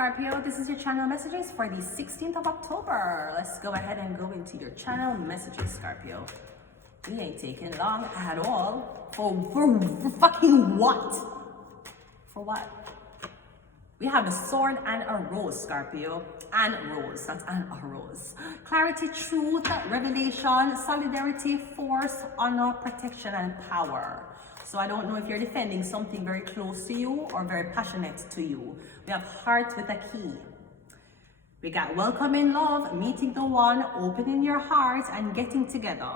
Scorpio, this is your channel messages for the 16th of October. Let's go ahead and go into your channel messages, Scorpio. We ain't taking long at all. For fucking what? For what? We have the sword and a rose, Scorpio. And rose, not and a rose. Clarity, truth, revelation, solidarity, force, honor, protection, and power. So I don't know if you're defending something very close to you or very passionate to you. We have heart with a key. We got welcoming love, meeting the one, opening your heart, and getting together.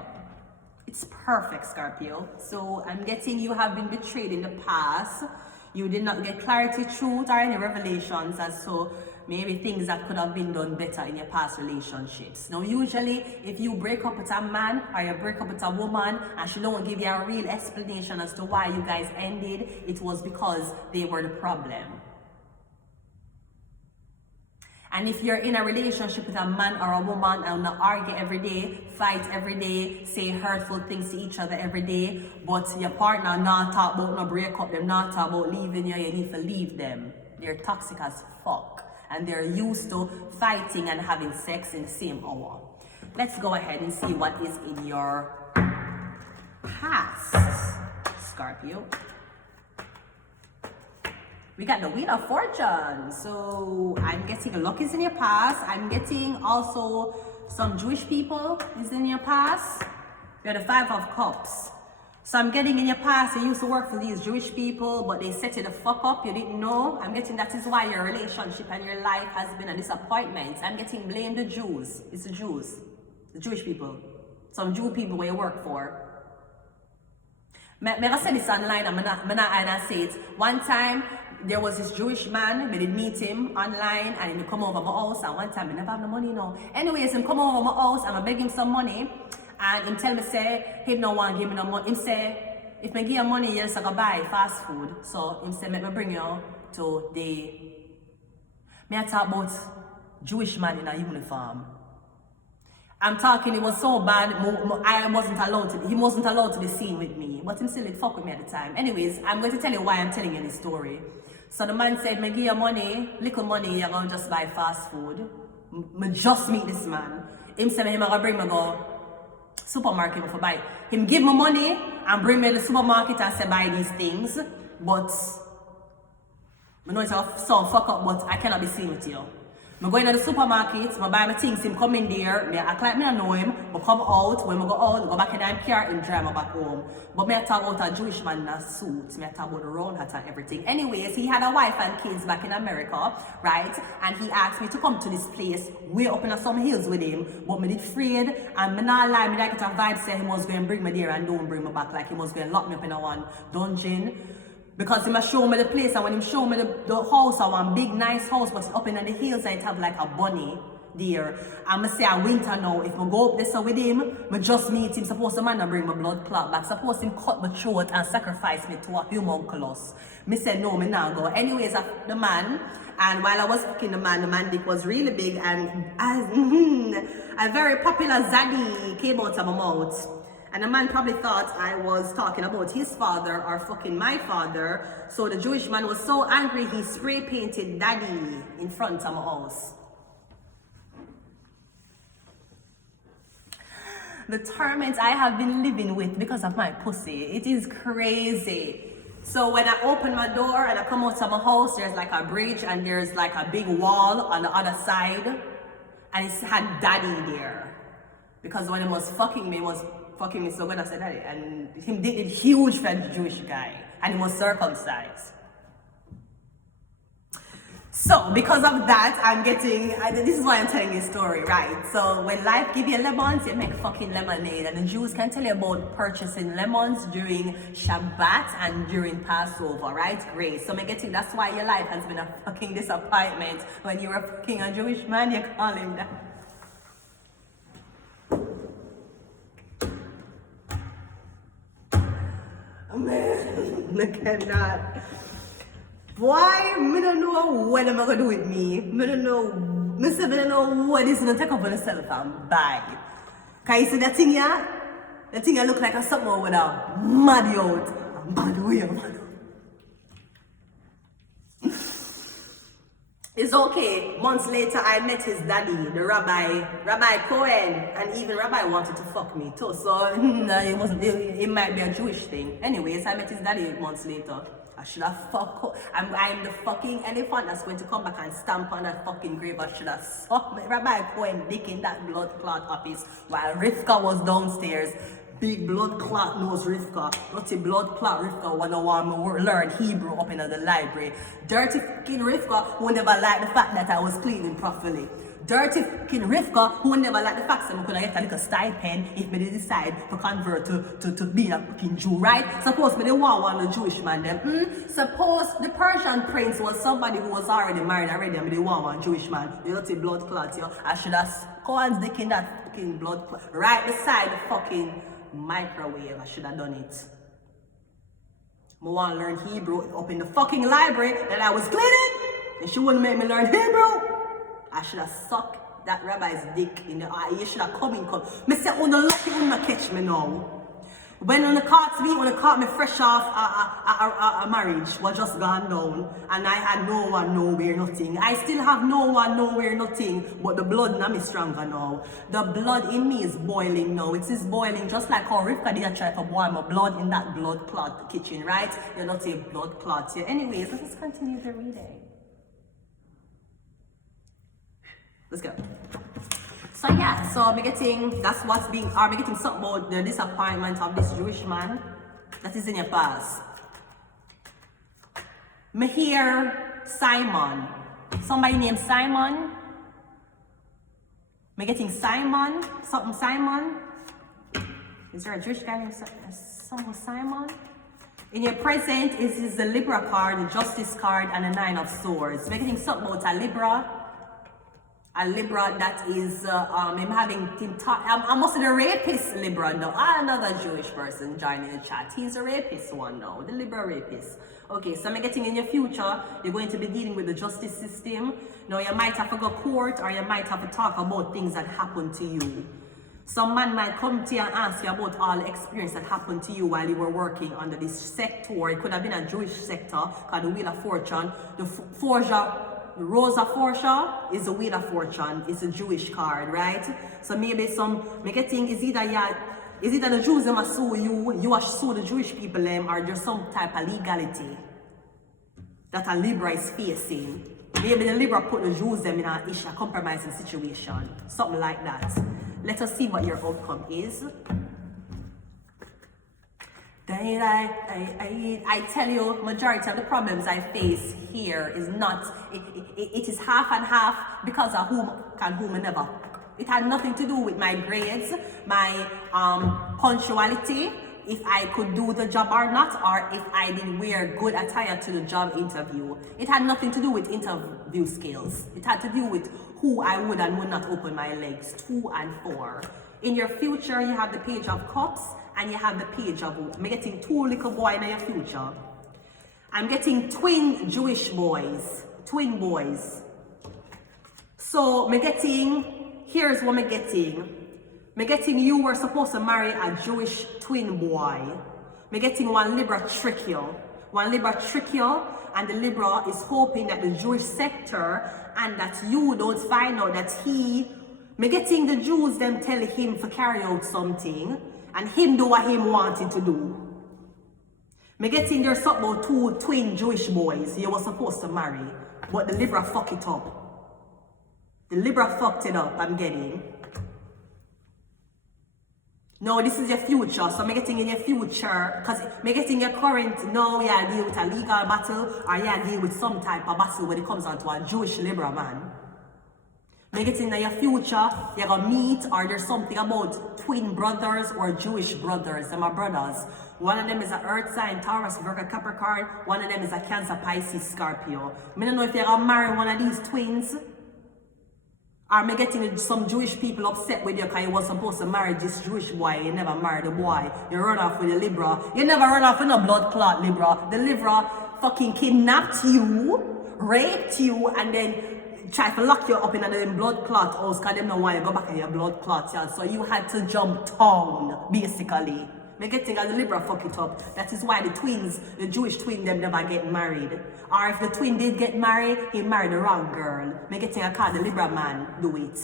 It's perfect, Scorpio. So I'm getting you have been betrayed in the past. You did not get clarity, truth, or any revelations as so maybe things that could have been done better in your past relationships. Now, usually, if you break up with a man or you break up with a woman and she don't give you a real explanation as to why you guys ended, it was because they were the problem. And if you're in a relationship with a man or a woman and argue every day, fight every day, say hurtful things to each other every day, but your partner not talk about no break up, them not talk about leaving you need to leave them. They're toxic as fuck. And they're used to fighting and having sex in the same hour. Let's go ahead and see what is in your past, Scorpio. We got the Wheel of Fortune. So I'm getting luck is in your past. I'm getting also some Jewish people is in your past. We got the Five of Cups. So I'm getting in your past, you used to work for these Jewish people, but they set you the fuck up, you didn't know. I'm getting that is why your relationship and your life has been a disappointment. I'm getting blame the Jews. It's the Jews, the Jewish people. Some Jew people where you work for. I said this online, I'm not say it. One time, there was this Jewish man, I did meet him online, and he come over my house, and one time, I never have no money, no. Anyways, he come over my house, and I beg him some money, and him tell me, say, he no want give me no money. Him say, if I give you money, you're just gonna buy fast food. So, him say, let me bring you to the... Me I talk about Jewish man in a uniform. I'm talking, it was so bad, I wasn't allowed to, he wasn't allowed to be seen with me, but him still did fuck with me at the time. Anyways, I'm going to tell you why I'm telling you this story. So the man said, me give you money, little money, you're going to just buy fast food. Me just meet this man. Him said, I'm going to bring me go supermarket for buy. Him give me money and bring me to the supermarket and say buy these things, but I know it's so fuck up, but I cannot be seen with you. I go in the supermarket, I buy my things, him come in there, I act like I know him, I come out, when I go out, I go back in the car, him drive me back home. But I talk about a Jewish man in a suit, I talk about the round hat and everything. Anyways, he had a wife and kids back in America, right? And he asked me to come to this place, way up in some hills with him, but I did afraid, and I not lie, I get a vibe saying he was going to bring me there and don't bring me back, like he was going to lock me up in a one dungeon. Because he must show me the place, and when he show me the house, or one big nice house, but up in the hills, I have like a bunny there. And I say a winter now, if I go up there with him, I just meet him. Suppose the man to bring my blood clot back. Suppose him cut my throat and sacrifice me to a homunculus. I said no, I now go. Anyways, the man, and while I was fucking the man dick was really big, and a very popular zaddy came out of my mouth. And the man probably thought I was talking about his father or fucking my father. So the Jewish man was so angry, he spray painted daddy in front of my house. The torment I have been living with because of my pussy, it is crazy. So when I open my door and I come out of my house, there's like a bridge and there's like a big wall on the other side. And it had daddy there. Because when he was fucking me, fucking me so good, I said daddy, and him did it huge for a Jewish guy, and he was circumcised. So because of that, I'm getting, this is why I'm telling you a story, right? So when life give you lemons, you make fucking lemonade, and the Jews can tell you about purchasing lemons during Shabbat and during Passover, right? Great. So I'm getting, that's why your life has been a fucking disappointment. When you're a fucking a Jewish man, you call him that. Man, I cannot. Boy, I don't know what I'm gonna do with me. I don't know what is gonna take up on yourself and buy. Can you see that thing here? That thing here look like a something with a mad out. Mad way, mad. It's okay. Months later, I met his daddy, the Rabbi Cohen, and even Rabbi wanted to fuck me too. So no, it wasn't. It might be a Jewish thing. Anyways, I met his daddy months later. I should have fucked. I'm the fucking elephant that's going to come back and stamp on that fucking grave. I should have sucked Rabbi Cohen dick in that blood clot office while Rivka was downstairs. Big blood clot knows Rivka. Dirty blood clot Rivka wanna want me learn Hebrew up in the library. Dirty fucking Rivka who never liked the fact that I was cleaning properly. Dirty fucking Rivka who never liked the fact that I could get a little stipend if me decide to convert to being a fucking Jew, right? Suppose me they want a Jewish man then. Suppose the Persian prince was somebody who was already married already and they want one Jewish man. You dirty blood clot, yo. I should have Cohen's dick in that fucking blood clot right beside the fucking microwave. I should have done it. I want to learn Hebrew up in the fucking library that I was cleaning, and she wouldn't make me learn Hebrew. I should have sucked that rabbi's dick in the eye. You should have come. Me say, oh no, lucky you not catch me now. When on the caught me fresh off a marriage was just gone down, and I had no one, nowhere, nothing. I still have no one, nowhere, nothing, but the blood in me stronger now. The blood in me is boiling now. It is boiling just like how Rivka did try to boil my blood in that blood clot kitchen, right? You're not a blood clot here. Anyways, let's continue the reading. Let's go. So yeah, so I'm getting, that's what's being, I'm getting something about the disappointment of this Jewish man that is in your past. Me hear Simon. Somebody named Simon. Me getting Simon, something Simon. Is there a Jewish guy named something Simon? In your present is the Libra card, the Justice card, and the Nine of Swords. We're getting something about a Libra that is, I'm having him talk, I'm also the rapist Libra now. Another Jewish person joining the chat. He's a rapist one now, the Libra rapist. Okay, so I'm getting in your future, you're going to be dealing with the justice system. Now you might have to go court, or you might have to talk about things that happened to you. Some man might come to you and ask you about all the experience that happened to you while you were working under this sector. It could have been a Jewish sector called the Wheel of Fortune. The Rose of Fortune is the Wheel of Fortune. It's a Jewish card, right? So maybe me getting is either the Jews them sue you sue the Jewish people or there's some type of legality that a Libra is facing. Maybe the Libra put the Jews them in a compromising situation. Something like that. Let us see what your outcome is. I tell you, majority of the problems I face here is not, it is half and half because of whom I never. It had nothing to do with my grades, my punctuality, if I could do the job or not, or if I did wear good attire to the job interview. It had nothing to do with interview skills. It had to do with who I would and would not open my legs to and for. In your future, you have the Page of Cups, and you have the Page of, I'm getting two little boys in your future. I'm getting twin Jewish boys, twin boys. So here's what I'm getting you were supposed to marry a Jewish twin boy. I'm getting one Libra trick you. And the Libra is hoping that the Jewish sector and that you don't find out that I'm getting the Jews them tell him to carry out something and him do what him wanted to do. Me getting there's something about two twin Jewish boys you were supposed to marry, but the Libra fuck it up. The Libra fucked it up, I'm getting. No, this is your future, so I'm getting in your future, because I'm getting your current, now you deal with a legal battle, or you deal with some type of battle when it comes down to a Jewish Libra man. I'm getting in your future, you're going to meet, or there's something about twin brothers or Jewish brothers, they're my brothers. One of them is an Earth sign, Taurus, Virgo, Capricorn. One of them is a Cancer, Pisces, Scorpio. I don't know if you're going to marry one of these twins, or am I getting some Jewish people upset with you because you was supposed to marry this Jewish boy, you never married the boy. You run off with the Libra. You never run off with no blood clot Libra. The Libra fucking kidnapped you, raped you, and then try to lock you up in a blood clot house because they don't want you to go back in your blood clot. Yeah. So you had to jump town, basically. Me getting as the Libra fuck it up. That is why the twins, the Jewish twin, them never get married. Or if the twin did get married, he married the wrong girl. Me getting a call the Libra man do it.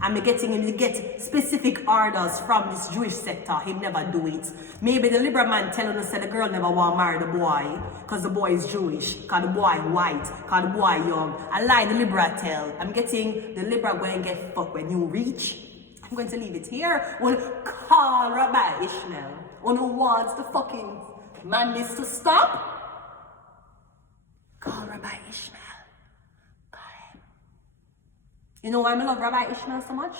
And me getting him to get specific orders from this Jewish sector. He never do it. Maybe the Libra man telling us that the girl never want to marry the boy because the boy is Jewish, because the boy white, because the boy young. I lie the Libra tell. I'm getting the Libra going to get fucked when you reach. I'm going to leave it here. We'll call Rabbi Ishmael. One who wants the fucking madness to stop. Call Rabbi Ishmael. You know why I love Rabbi Ishmael so much?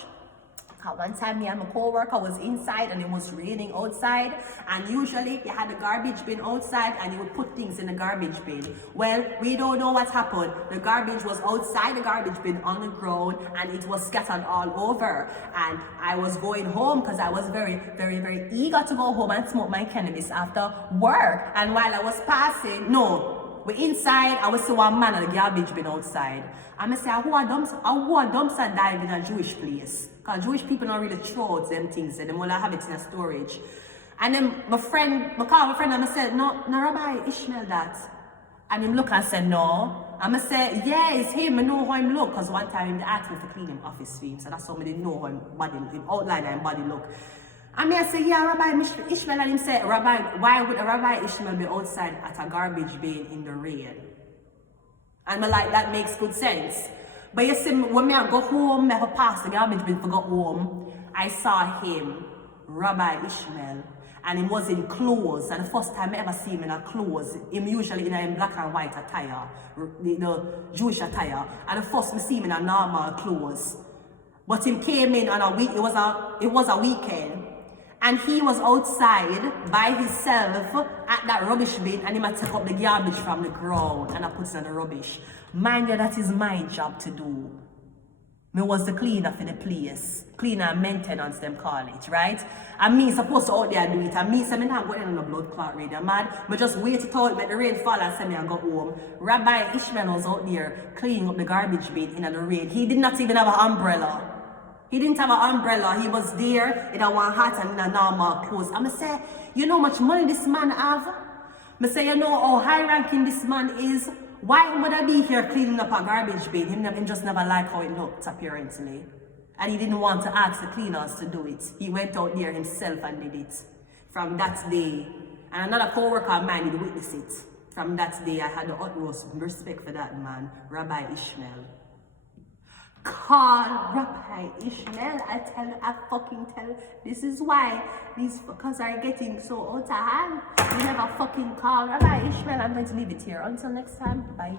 Because one time me and my co-worker was inside and it was raining outside, and usually you had the garbage bin outside and you would put things in the garbage bin. Well, we don't know what happened. The garbage was outside the garbage bin on the ground and it was scattered all over. And I was going home because I was very, very, very eager to go home and smoke my cannabis after work. And while I was passing, we're inside, I was see one man at the garbage bin outside. And I say, who are dumpster dive in a Jewish place? Because Jewish people don't really throw out them things, they only have it in a storage. And then I called my friend and I said, no, Rabbi Ishmael that. And him look and said, no. And I said, yeah, it's him, I know how him look. Because one time he asked me to clean him office for him, so that's how I didn't know how him outline and body look. And I say, yeah, Rabbi Ishmael, and him say, Rabbi, why would a Rabbi Ishmael be outside at a garbage bin in the rain? And I like, that makes good sense. But you see, when I go home, I pass the garbage bin to go home, I saw him, Rabbi Ishmael, and he was in clothes. And the first time I ever see him in a clothes, him usually in a black and white attire, the Jewish attire. And the first I see him in a normal clothes. But him came in on a week, it was a weekend. And he was outside by himself at that rubbish bin, and he might take up the garbage from the ground and I put it in the rubbish. Mind you, that is my job to do. Me was the cleaner for the place. Cleaner and maintenance, them call it, right? And me supposed to out there do it. And me say, me not going on a blood clot raid. I'm mad. Me just wait it out, make the rain fall and send me and go home. Rabbi Ishmael was out there cleaning up the garbage bin in the rain. He did not even have an umbrella. He didn't have an umbrella. He was there in a one hat and in a normal clothes. And I say, you know how much money this man have? I say, you know how high ranking this man is? Why would I be here cleaning up a garbage bin? Him just never liked how it looked, apparently. And he didn't want to ask the cleaners to do it. He went out there himself and did it. From that day, and another co-worker of mine did witness it. From that day, I had the utmost respect for that man, Rabbi Ishmael. Call Rabbi Ishmael. I fucking tell. This is why these fuckers are getting so out of hand. You never fucking call Rabbi Ishmael. I'm going to leave it here. Until next time, bye.